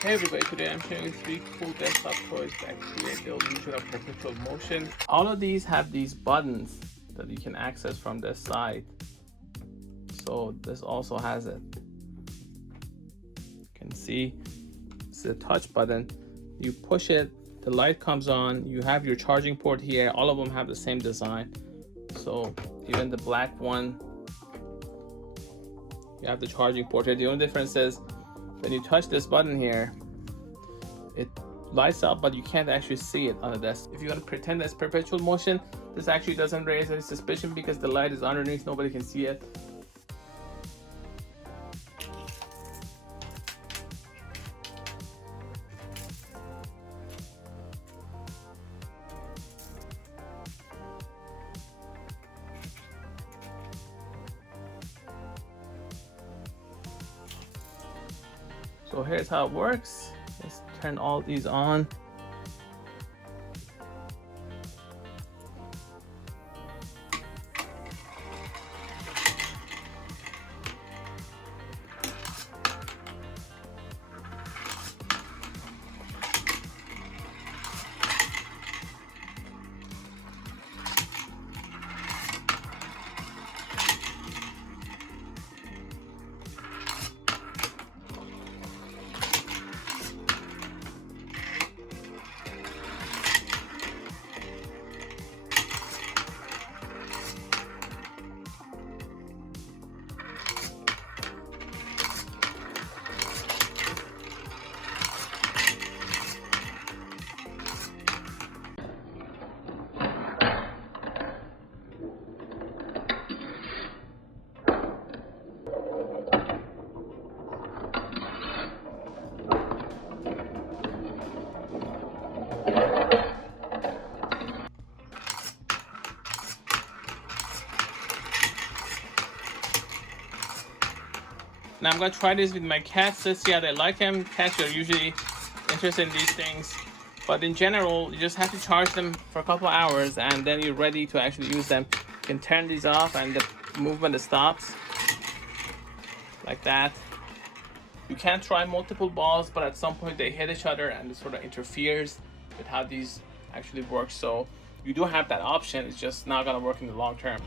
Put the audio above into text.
Hey everybody, today I'm showing you 3 cool desktop toys that create the illusion of perpetual motion. All of these have these buttons that you can access from this side. So this also has it. You can see it's a touch button. You push it, the light comes on, you have your charging port here. All of them have the same design. So even the black one, you have the charging port here. The only difference is when you touch this button here, it lights up, but you can't actually see it on the desk. If you want to pretend that's perpetual motion, this actually doesn't raise any suspicion because the light is underneath, nobody can see it. So here's how it works. Let's turn all these on. Now I'm gonna try this with my cats. Let's see how they like them. Cats are usually interested in these things, but in general, you just have to charge them for a couple hours and then you're ready to actually use them. You can turn these off and the movement stops like that. You can try multiple balls, but at some point they hit each other and it sort of interferes with how these actually work. So you do have that option, it's just not gonna work in the long term.